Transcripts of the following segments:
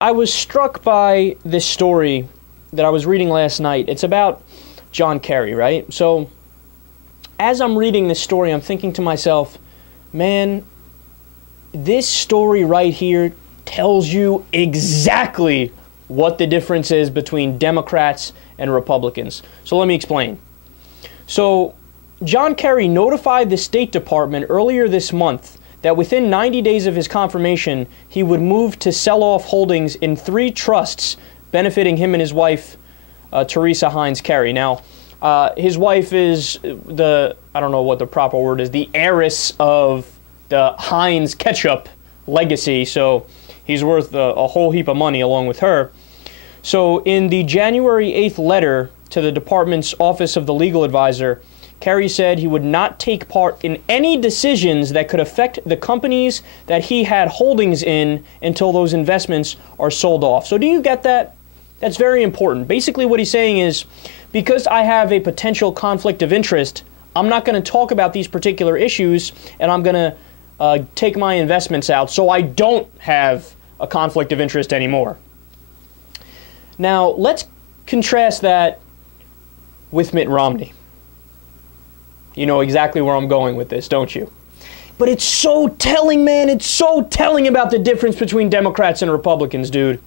I was struck by this story that I was reading last night. It's about John Kerry, right? So as I'm reading this story, I'm thinking to myself, man, this story right here tells you exactly what the difference is between Democrats and Republicans. So let me explain. So John Kerry notified the State Department earlier this month that within 90 days of his confirmation, he would move to sell off holdings in 3 trusts benefiting him and his wife, Teresa Heinz Kerry. Now, his wife is I don't know what the proper word is, the heiress of the Heinz ketchup legacy, so he's worth a whole heap of money along with her. So in the January 8th letter to the department's Office of the Legal Advisor, Kerry said he would not take part in any decisions that could affect the companies that he had holdings in until those investments are sold off. So do you get that? That's very important. Basically what he's saying is, because I have a potential conflict of interest, I'm not going to talk about these particular issues, and I'm going to take my investments out so I don't have a conflict of interest anymore. Now, let's contrast that with Mitt Romney. You know exactly where I'm going with this, don't you? But it's so telling, man. It's so telling about the difference between Democrats and Republicans, dude.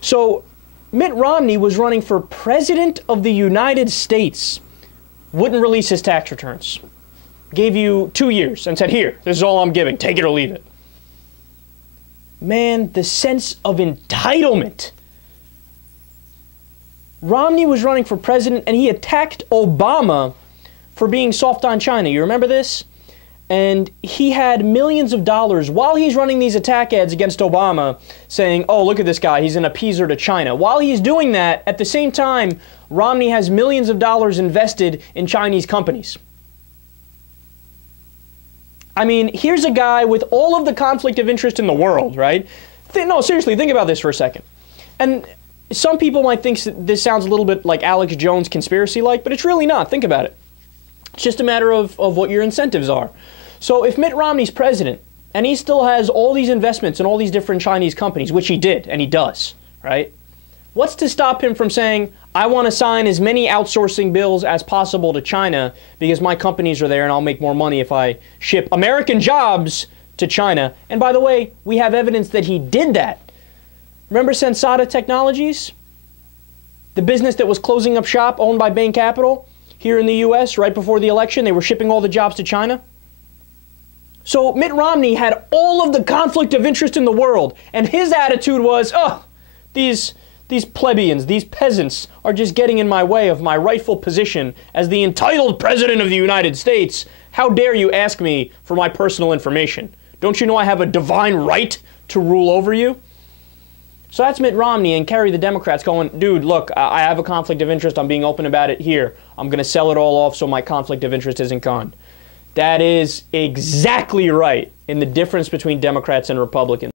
So Mitt Romney was running for President of the United States. Wouldn't release his tax returns. Gave you 2 years and said, here, this is all I'm giving. Take it or leave it. Man, the sense of entitlement. Romney was running for president and he attacked Obama for being soft on China. You remember this? And he had millions of dollars while he's running these attack ads against Obama saying, oh, look at this guy, he's an appeaser to China. While he's doing that, at the same time, Romney has millions of dollars invested in Chinese companies. I mean, here's a guy with all of the conflict of interest in the world, right? No, seriously, think about this for a second. And some people might think this sounds a little bit like Alex Jones conspiracy-like, but it's really not. Think about it. It's just a matter of what your incentives are. So if Mitt Romney's president, and he still has all these investments in all these different Chinese companies, which he did, and he does, right? What's to stop him from saying, I want to sign as many outsourcing bills as possible to China because my companies are there and I'll make more money if I ship American jobs to China. And by the way, we have evidence that he did that. Remember Sensata Technologies? The business that was closing up shop owned by Bain Capital here in the U.S. right before the election. They were shipping all the jobs to China. So Mitt Romney had all of the conflict of interest in the world, and his attitude was, oh, these plebeians, these peasants are just getting in my way of my rightful position as the entitled president of the United States. How dare you ask me for my personal information? Don't you know I have a divine right to rule over you? So that's Mitt Romney, and Kerry, the Democrats, going, dude, look, I have a conflict of interest. I'm being open about it here. I'm going to sell it all off so my conflict of interest isn't gone. That is exactly right in the difference between Democrats and Republicans.